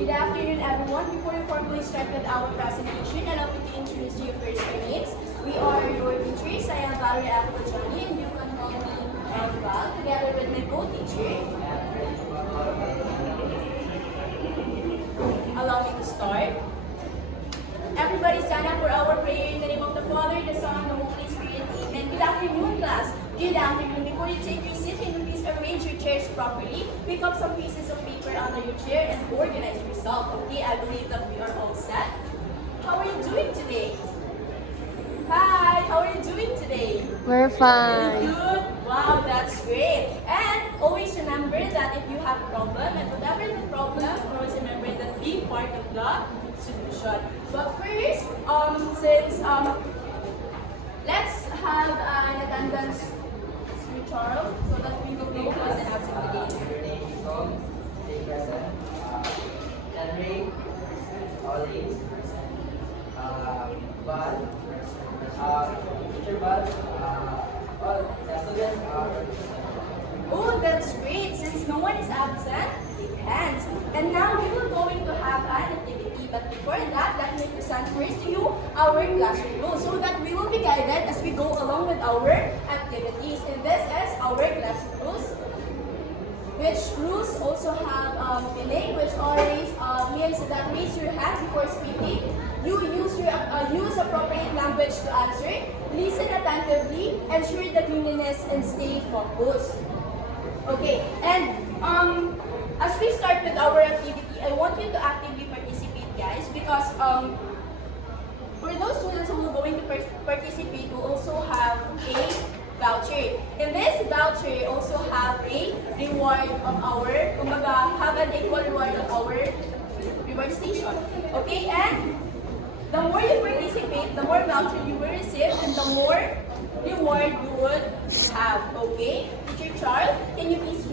Good afternoon, everyone. Before we formally start with our presentation, allow me to introduce you first your names. We are your teachers. I am Valerie Apolojoni, and you can call me Val, together with my co-teacher. Allow me to start. Everybody stand up for our prayer in the name of the Father, the Son, and the Holy Spirit. Amen. Good afternoon, class. Good afternoon. Before you take your seat, can you please arrange your chairs properly? Pick up some pieces of paper under your chair and organize yourself. Okay, I believe that we are all set. How are you doing today? Hi, how are you doing today? We're Really fine. good. Wow, that's great. And always remember that if you have a problem, and whatever the problem, always remember that being part of the solution. But first, let's have an attendance Charles, so that we will know what's an absent today. Stay present. Henry, Olive, Bud, teacher Bud, all the students are. Oh, that's great. Since no one is absent, take hands. And now we will going to have an activity. But before that, let me present first to you our classroom rules so that we will be guided as we go along with our activities. And this is our classroom rules, which rules also have filling, which always means that raise your hand before speaking. You use appropriate language to answer. Listen attentively, ensure the cleanliness, and stay focused. Okay, and as we start with our activity, I want you to actively participate, guys, because for those students who are going to participate, we also have a voucher. In this voucher, also have a reward of our, have an equal reward of our reward station. Okay, and the more you participate, the more voucher you will receive, and the more reward you would have. Okay, Teacher Charles, can you please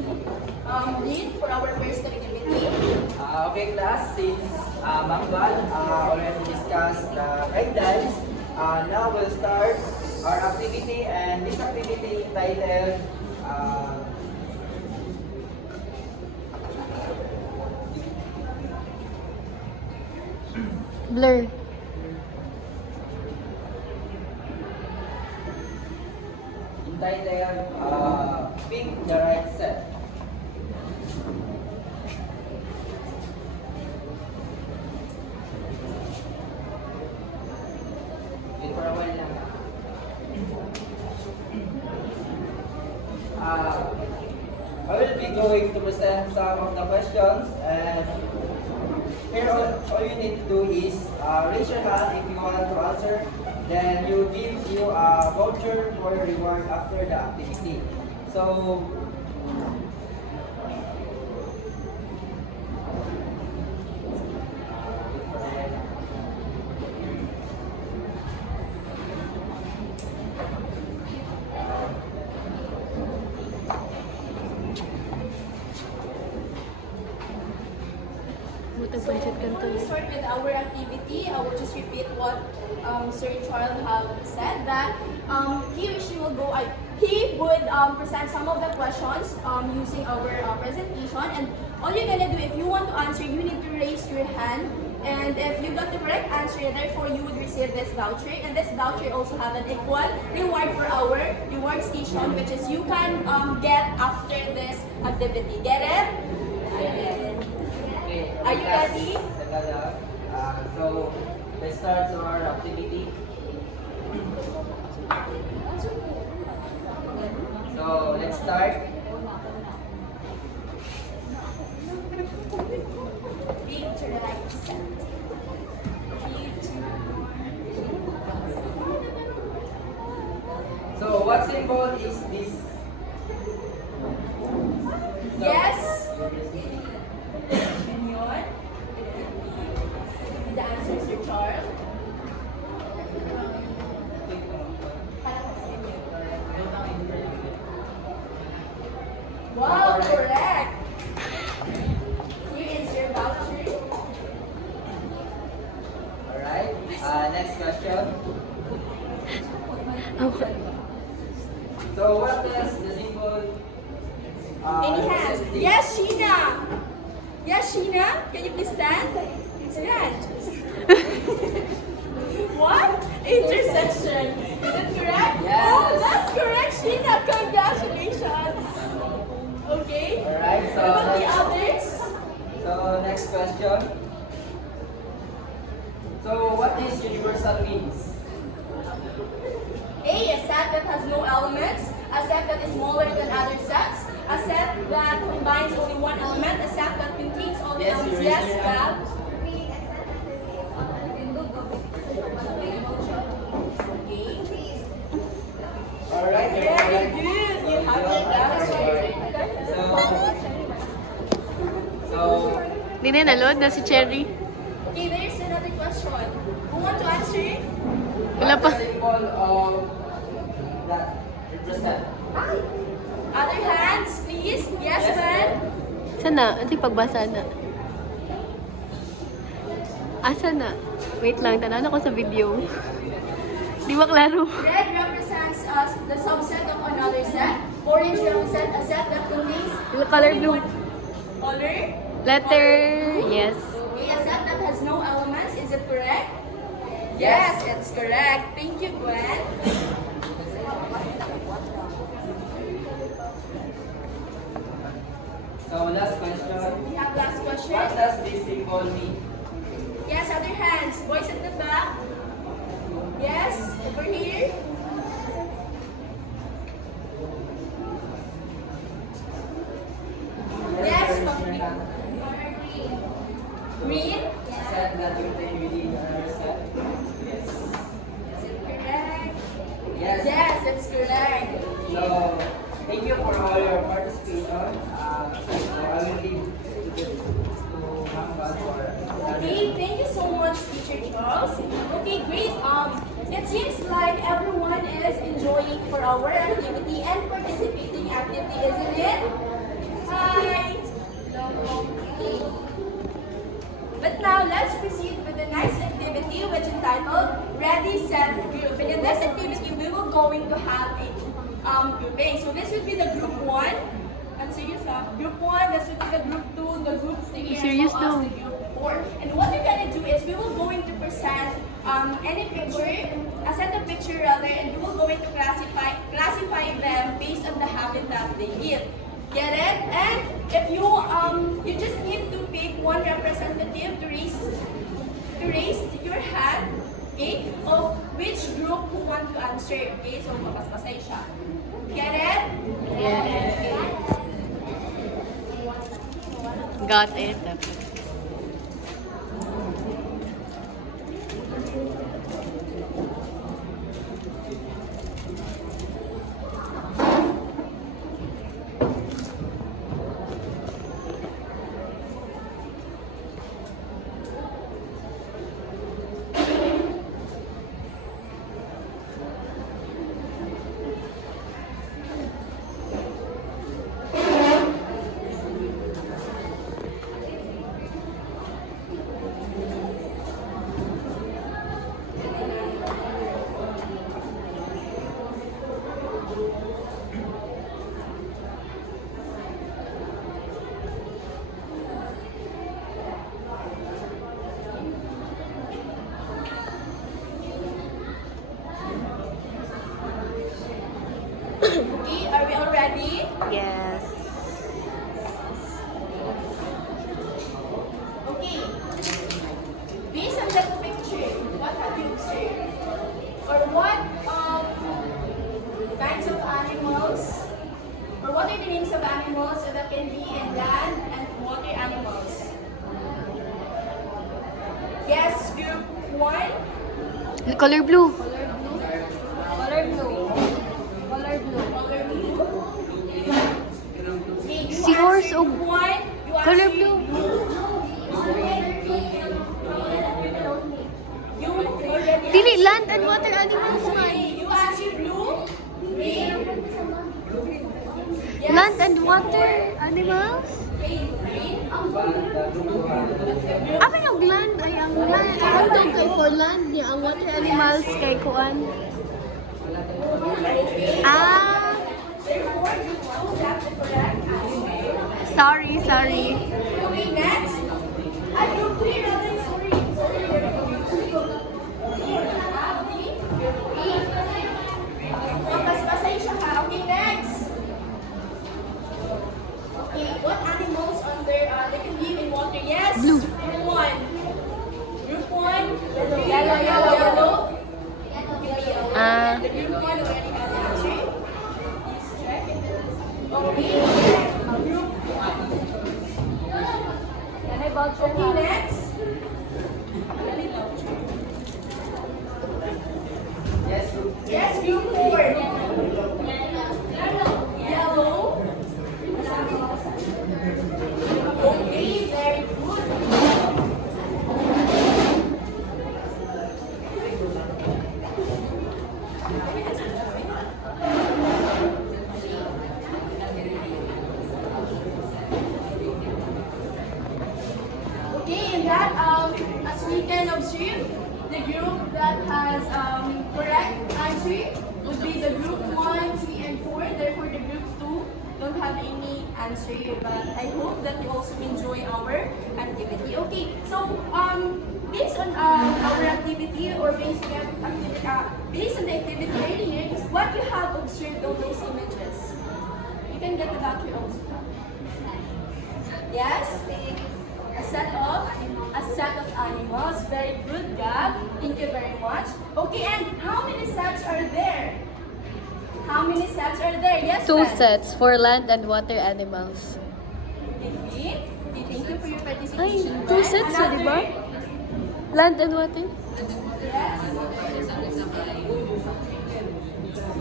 read for our first activity? Okay, class, since Ma'am Val already discussed the guidelines, now we'll start our activity, and this activity titled Blur. Pick the right set. Wait for a while lang. I will be going to present some of the questions, and here all you need to do is raise your hand if you want to answer. Then you give you a voucher for your reward after the activity. So So before we start with our activity, I will just repeat what Sir Charles have said, that he or she will go, he would present some of the questions using our presentation, and all you're gonna do, if you want to answer, you need to raise your hand, and if you got the correct answer, therefore you would receive this voucher, and this voucher also have an equal reward for our reward station, which is you can get after this activity. Get it? okay, Are you class, ready? settle down. So let's start our activity. So let's start. Big to the right set. So what symbol is this? So, Yes. Yun. The answer, Sir Charles. Wow, correct. Here is your voucher. Alright. Next question. Okay. So what does the symbol Any hands? represent? Yes, Sheena. Yes, Sheena. Can you please stand? Stand. What? Intersection. Is it correct? Yes. Oh, that's correct, Sheena. Congratulations. Okay. Alright, so What about the others? So next question. So what is universal means? A, a set that has no elements, a set that is smaller than other sets, a set that combines only one element, a set that contains all the Yes, elements. you Yes, raise your Gab? hand. Okay. Alright, you're Very correct. good. You have You it. That's answered. right. So Hindi na naload na si Cherry. Okay, there's another question. Who want to answer? Wala pa. what is the symbol of that represent? Other hands, please. Yes, man. Sana? Ano yung pagbasa na? Asa na? Wait lang, tanaw ko sa video. Di ba klaro? Red represents the subset of another set. Orange represents a set that contains Yung color only blue. one- Color? Letter, yes. Okay, a set that has no elements. Is it correct? Yes, it's correct. Thank you, Gwen. So last question. We have last question. What does this symbol mean? Yes, other hands. Boys at the back. Yes, over here. Yes, Raise your Papa. hand. Green. Set that you play within another set. Yes. Is it correct? Yes. Yes, it's correct. So thank you for all your participation. So I will leave to Mangba for Okay, thank you so much, Teacher Charles. Okay, great. It seems like everyone is enjoying for our activity and participating activity, isn't it? Hi. Okay. But now let's proceed with the next activity, which is entitled Ready, Set, Group. And in this activity, we will going to have a grouping. So this would be the group 1. I'm serious, Group 1, this would be the group 2, the group 3, Serious as well as daw. the group 4. And what we're gonna do is we will going to present any picture, a set of picture rather, and we will going to classify them based on the habit that they give. Get it? And if you you just need to pick one representative to raise your hand, okay, of which group who want to answer. Okay, so mapaspasay siya. Get it? Okay. Got it. Okay, are we all ready? Yes. Okay. Based on that picture, what have you observed? Or what kinds of animals? Or what are the names of animals that can be in land and water animals? Yes, group 1. Color blue. Color blue. Color blue. Color blue. Okay, you Seahorse answered o group 1. You color answered blue. You already Dili, answered land and water animals man. Okay, you answered blue. Green. Yes. Land and water animals? Okay, green. Ako yung land ay ang land. Ang doon kay for land niya. Ang water animals kay kuan. Ah, Therefore, you don't have the correct answer. sorry. Okay, next. Blue. Group 1. Group 1. Yellow, yellow, yellow. Ah. The group 1 already has the answer. Please check. Okay. Group 1. Can I vouch Okay, next. Yes, group. Yes, group 4. Yellow. Okay, very good. Okay, in that, as we can observe, the group that has correct answer would be the group 1, 3, and 4. Therefore, the group 2 don't have any answer. But I hope that you also enjoy our activity. Okay, so based on our activity or based on the activity earlier, is what you have observed on those images. You can get the battery also. Yes? A set of animals. Very good, Gab. Thank you very much. Okay, and how many sets are there? How many sets are there? Yes, Two Ben? sets for land and water animals. Okay, thank you for your Ay, participation. two Ben. sets na, di ba? Another? Land and water? Yes.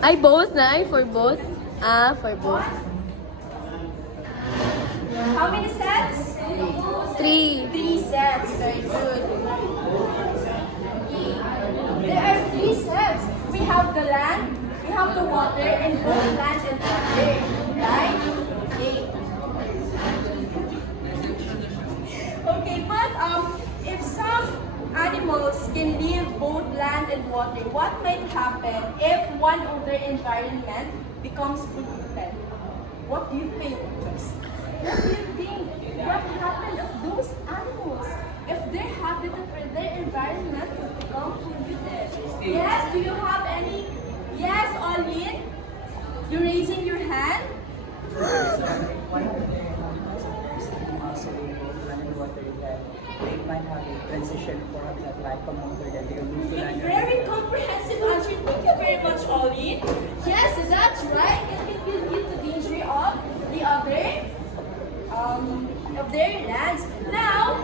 Ay, both na? Ay, for both? Ah, for both. How many sets? 3. 3 sets. Very good. There are 3 sets. We have the land, we have the water, and both land and water. Right? Okay. Okay, but if some animals can live both land and water, what might happen if one of their environment becomes polluted? What do you think? What do you think? What happened of those animals if their habitat or their environment would become polluted? Yes, do you have any? Yes, Olin? You're raising your hand? They might have a transition for habitat like from water that they will move to land. Very comprehensive answer. Thank you very much, Olin. Yes, that's right. It will lead to danger of the other of their lands. Now,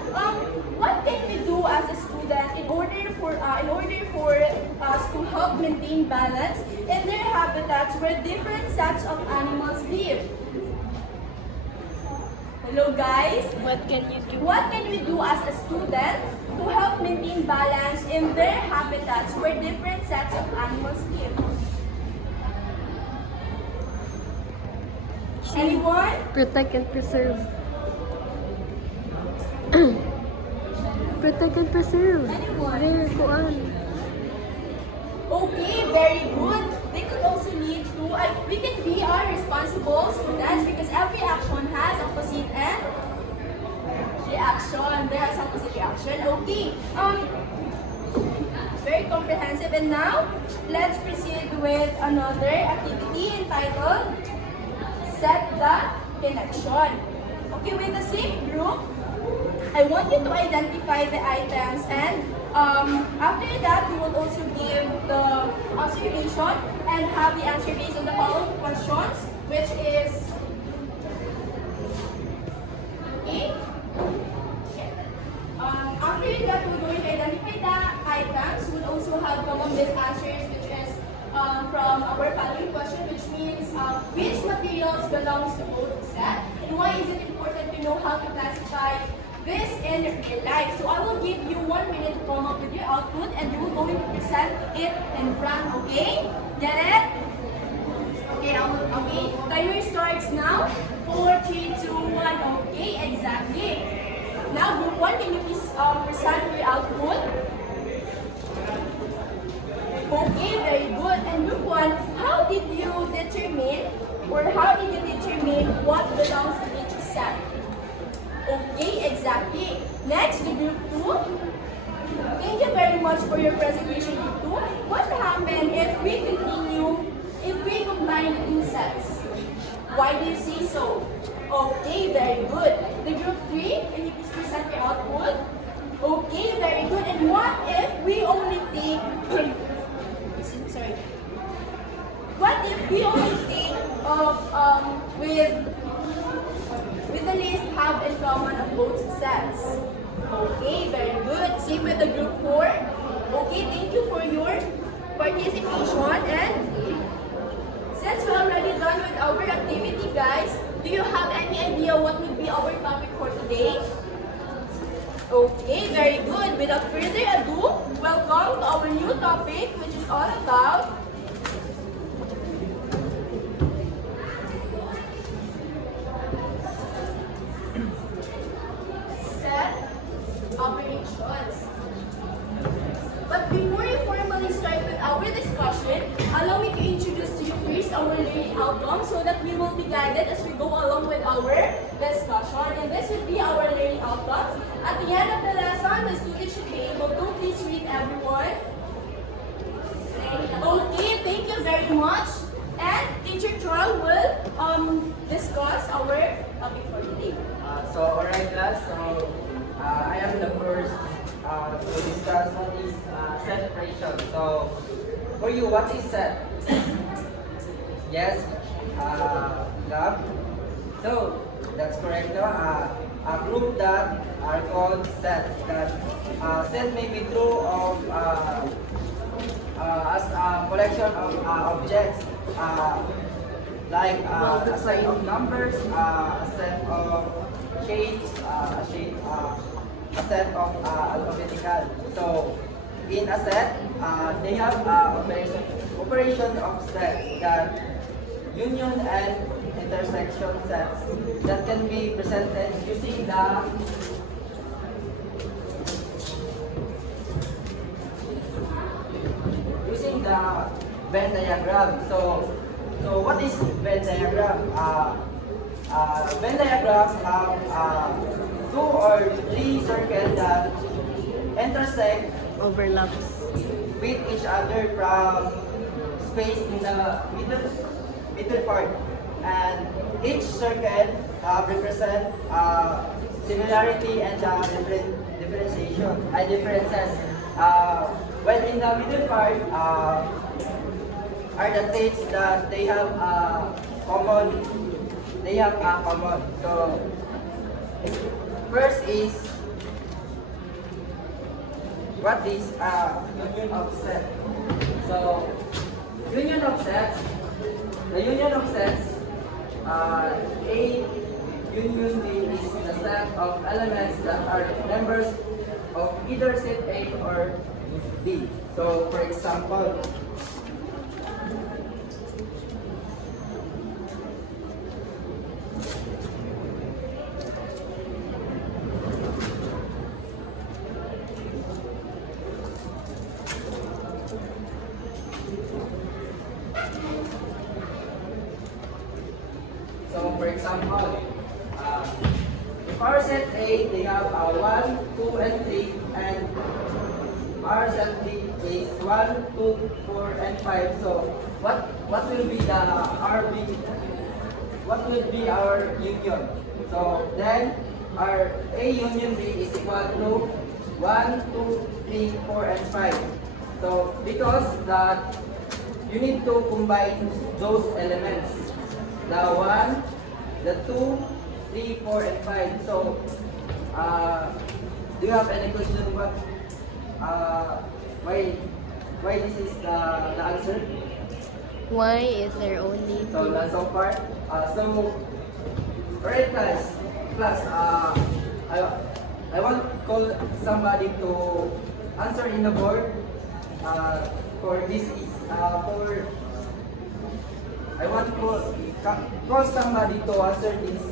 what can we do as a student in order for us to help maintain balance in their habitats where different sets of animals live? Hello, guys. What can you do? What can we do as a student to help maintain balance in their habitats where different sets of animals live? Anyone? Protect and preserve. Protect and preserve. Anyone? There, kuan. Okay, very good. They could also lead to, we can be our responsible students because every action has opposite and reaction. There has opposite reaction. Okay. Very comprehensive. And now, let's proceed with another activity entitled Set the Connection. Okay, with the same group, I want you to identify the items and after that, we will also give the observation and have the answer based on the following questions, which is, okay? After that, we're going to identify the items. We'll also have common list answers, which is from our following question, which means which materials belongs to both set, and why is it important to know how to classify this in real life. So I will give you 1 minute to come up with your output and you will going to present it in front, okay? Get it? Okay, okay. Timer starts now. 4, 3, 2, 1. Okay, exactly. Now group 1, can you please present your output? Okay, very good. And group 1, how did you determine what belongs to each set? Okay, exactly. Next, the group 2. Thank you very much for your presentation, group 2. What happened if we combine two sets? Why do you say so? Okay, very good. The group 3, can you please present your output? Okay, very good. And what if we only take, sorry. What if we only take of, with the least have in common of both sets? Okay, very good. Same with the group 4. Okay, thank you for your participation. And since we're already done with our activity, guys, do you have any idea what would be our topic for today? Okay, very good. Without further ado, welcome to our new topic, which is all about set operations. But before we formally start with our discussion, allow me to introduce to you first our learning outcome so that we will be guided as we go along with our discussion. And this would be our learning outcomes. At the end of the lesson, the students should be able to please read everyone. Okay, thank you very much. And Teacher Charles will discuss our topic for today. Alright class, I am the first to discuss what is set operation. So, for you, what is set? Yes, lab. So, that's correct. No? A group that are called sets. That set may be true of as a collection of objects, like a set of numbers, a set of shapes, a set of alphabetical. So, in a set, they have operation of sets that union and intersection sets that can be presented using the Venn diagram. So what is Venn diagram? Venn diagrams have 2 or 3 circles that intersect Overlaps. with each other from space in the middle part, and each circle represent similarity and differences. When in the middle part are the traits that they have common. So first is what is union of sets. So union of sets. The union of sets, A union B is the set of elements that are members of either set A or B. So, for example, if our set A, they have 1, 2, and 3, and our set B is 1, 2, 4, and 5. So what will be the RB? What will be our union? So then our A union B is equal to 1, 2, 3, 4, and 5. So because that you need to combine those elements. The 1, the 2, 3, 4, and 5. So, do you have any question? Why this is the answer? Why is there only So, two? so far, alright class, I want to call somebody to answer in the board for this is I want to call somebody to answer this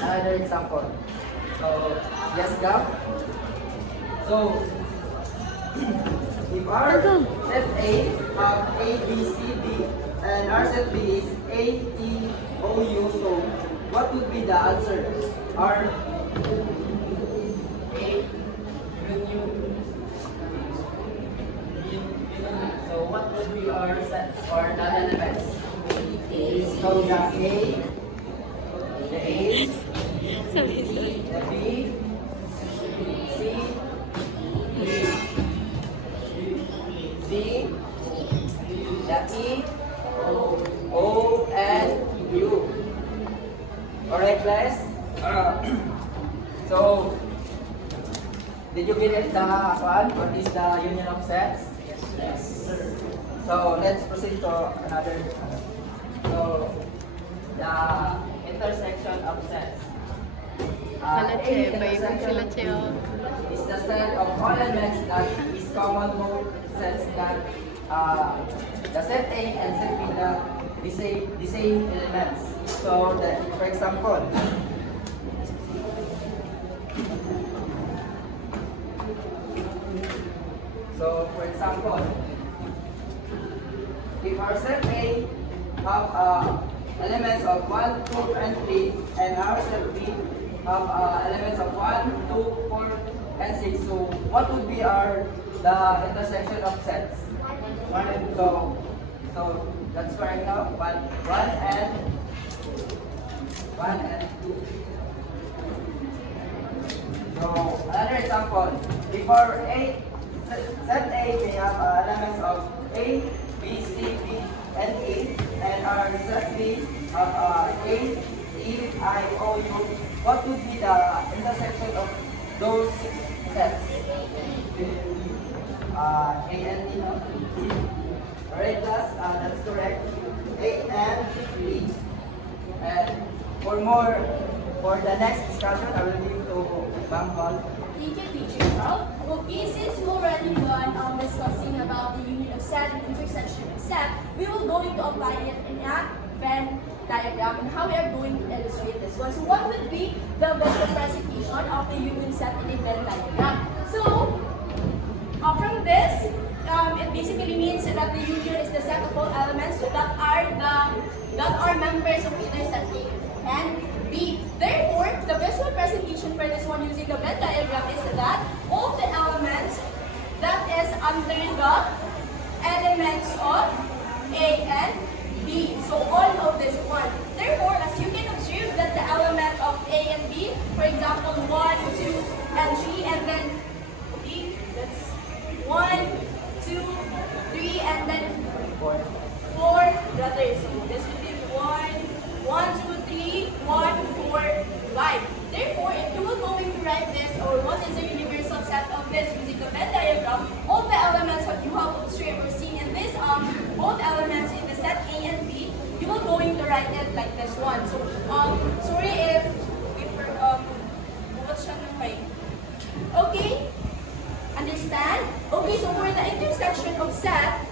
another example. So, yes, Gab? So, if our set A have A, B, C, D, and our set B is A, E, O, U, so what would be the answer? Our A, U, so what would be our set or the elements? So we have A, Did you get it, the one? What is the union of sets? Yes. So let's proceed to another. So the intersection of sets. Sila A Che, baby. intersection Sila Che, oh. is the set of all elements that is common to sets that the set A and set B that the same elements. So that, for example, if our set A have elements of 1, 2, and 3, and our set B have elements of 1, 2, 4, and 6, so what would be the intersection of sets? 1 and 2. So that's correct now. 1 and 2. So another example, if our set A may have elements of A, B, C, D, and E, and our set B have A, E, I, O, U, what would be the intersection of those sets? A and D, no? Alright class, that's correct. A and B. And for the next discussion, I will give to Bang Hall. Thank you, teacher Carl. Okay, since we already done discussing about the union of set and intersection of set, we will going to apply it in a Venn diagram and how we are going to illustrate this one. So what would be the visual presentation of the union set in a Venn diagram? So from this, it basically means that the union is the set of all elements that are members of either set A and B. Therefore, the visual presentation for this one using the Venn diagram is that all the elements that is under the elements of A and B. So all of this one. Therefore, as you can observe that the element of A and B, for example, 1, 2, and 3, and then okay, that's 1, 2, 3, and then 4 brothers. So this would be 1, 2, 3, 1, 4, 5. Therefore, if you will going to write this, or what is the universal set of this using the Venn diagram, all the elements that you have observed or seen in this, both elements in the set A and B, you will going to write it like this one. So, sorry if what's siya ng mic? Okay? Understand? Okay, so for the intersection of set,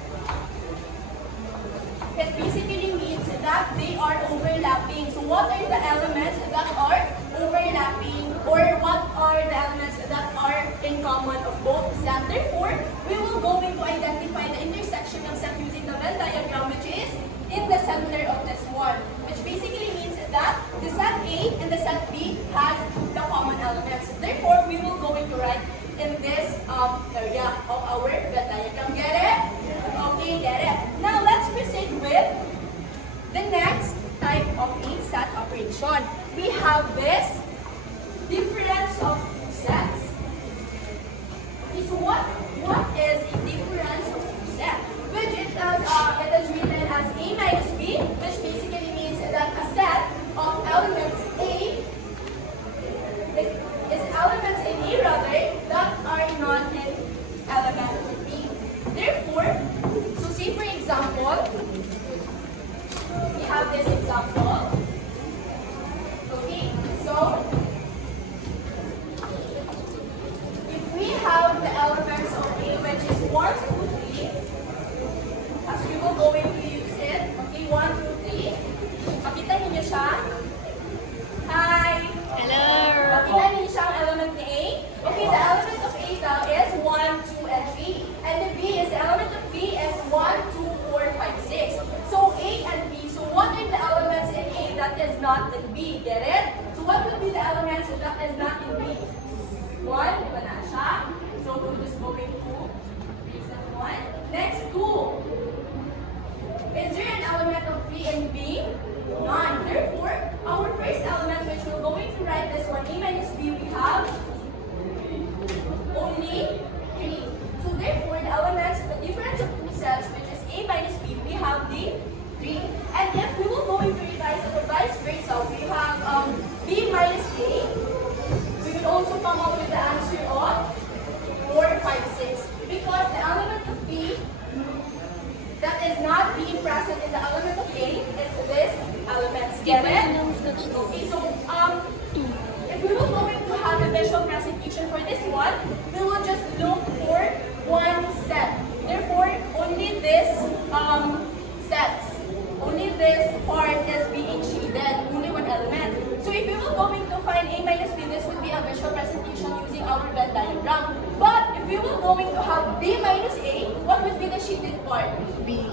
it basically means that they are overlapping. So what are the elements that are overlapping, or what are the elements that are in common of both set? Therefore, we will going to identify the intersection of set using the Venn diagram, which is in the center of this one, which basically means that the set A and the set B has the common elements. Therefore, we will going to write in this area of our Venn diagram. Get it? Okay, get it. Now, let's proceed with the next type of a set operation. We have this difference of two sets. Okay, so what is a difference of two sets? Which it is written as A minus B, which basically means that a set of elements A is elements in A rather that are not in element B. Therefore, so say for example, we have this example. Okay, so if we have the elements of A, which is 1, 2, 3, as we will going to use it. Okay, 1, 2, 3. Makita niyo siya? Hi! Hello! Makita niyo siya ang element ni A? Okay, the element of A daw is 1, 2, and 3. And the B is the element of B is 1, 2, 4, 5, 6. So A and B. So what are the elements in A that is not in B? Get it? So what would be the elements that is not in B? 1, diba na siya? So we're just going to replace that 1. Next, 2. Is there an element of B in B? None. Therefore, our first element which we're going to write this one, A minus B, we have only 3. So therefore, the elements, the difference of two sets, which is A minus B, we have the 3. And if we will going to revise it or vice versa, we have B minus A, we will also come up with the answer of we were going to have B minus A, what would be the shaded part? B.